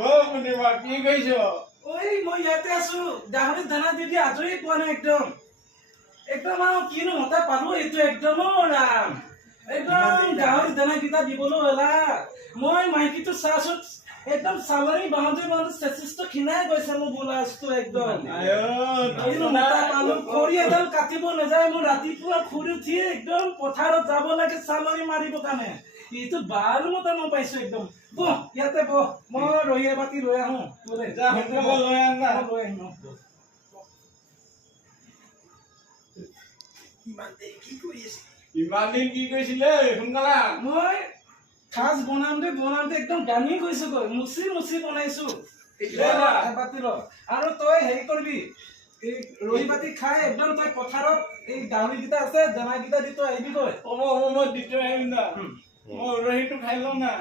শুনিবা কি কৈছ? ঐ মই ইয়াতে আছো গাহৰি দানা দি আজৰি পোৱা নাই একদম আৰু কিনো মতা পালো এইটো একদম ৰাম একদম গাহৰি দানা কেইটা দিবলৈ এলা মই মাইকীটো চাচোন একদম চালনী বাঁহতে চেচিষ্ট খিনাই গৈছে মোৰ বোলাজটো একদম কিনো মতা পালো খৰি এডাল কাটিব নাযায় মোৰ ৰাতিপুৱা শুই উঠি একদম পথাৰত যাব লাগে চালনী মাৰিব কাৰণে এইটো বাল মতা মই পাইছো একদম বহ ইয়াতে বহ মই ৰহিয়া বাতি লৈ আহো তোৰে যা সোনকালে লৈ আন না। লৈ আহিম ইমান দিন কি কৰিছিলে সোনকালে আন। মই খাজ বনাওঁতে একদম দাঙি গৈছো গৈ মুচি বনাইছো আৰু তই হেৰি কৰিবি এই ৰহি বাতি খাই একদম তই পথাৰত এই গাহৰি কেইটা আছে দানা কেইটা দি তই আহিবি গৈ মই দি থৈ আহিম না মই ৰহিটো খাই লওঁ না।